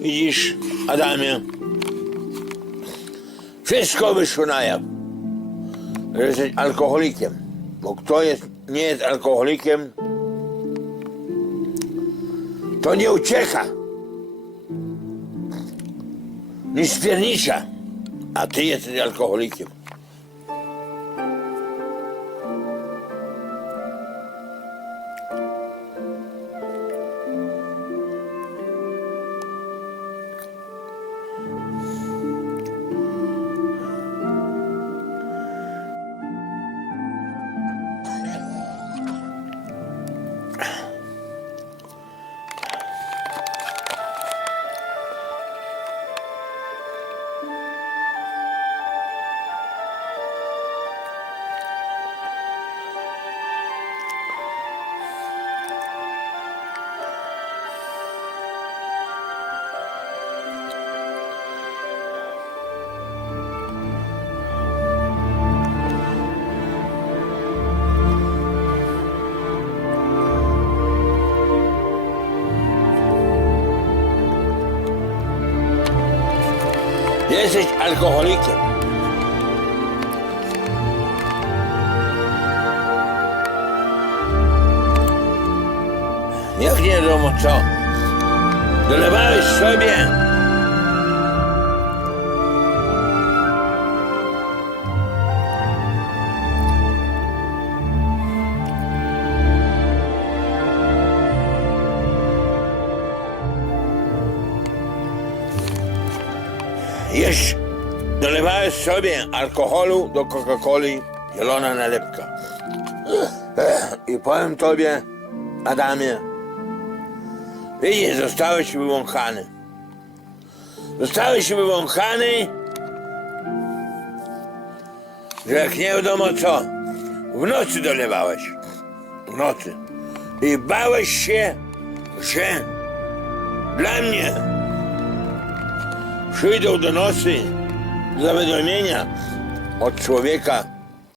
Widzisz, Adamie, wszystko wyszło na jaw, że jesteś alkoholikiem. Bo kto jest, nie jest alkoholikiem, to nie ucieka. Nie spiernicza, a ty jesteś alkoholikiem. Jesteś alkoholikiem. Jak nie wiadomo co. Dolewałeś sobie Jesz, dolewałeś sobie alkoholu do Coca-Coli, zielona nalepka. I powiem tobie, Adamie, widzisz, zostałeś wywąchany. Zostałeś wywąchany, że jak nie wiadomo co, w nocy dolewałeś. W nocy. I bałeś się, że dla mnie przyjdą donosy zawiadomienia od człowieka,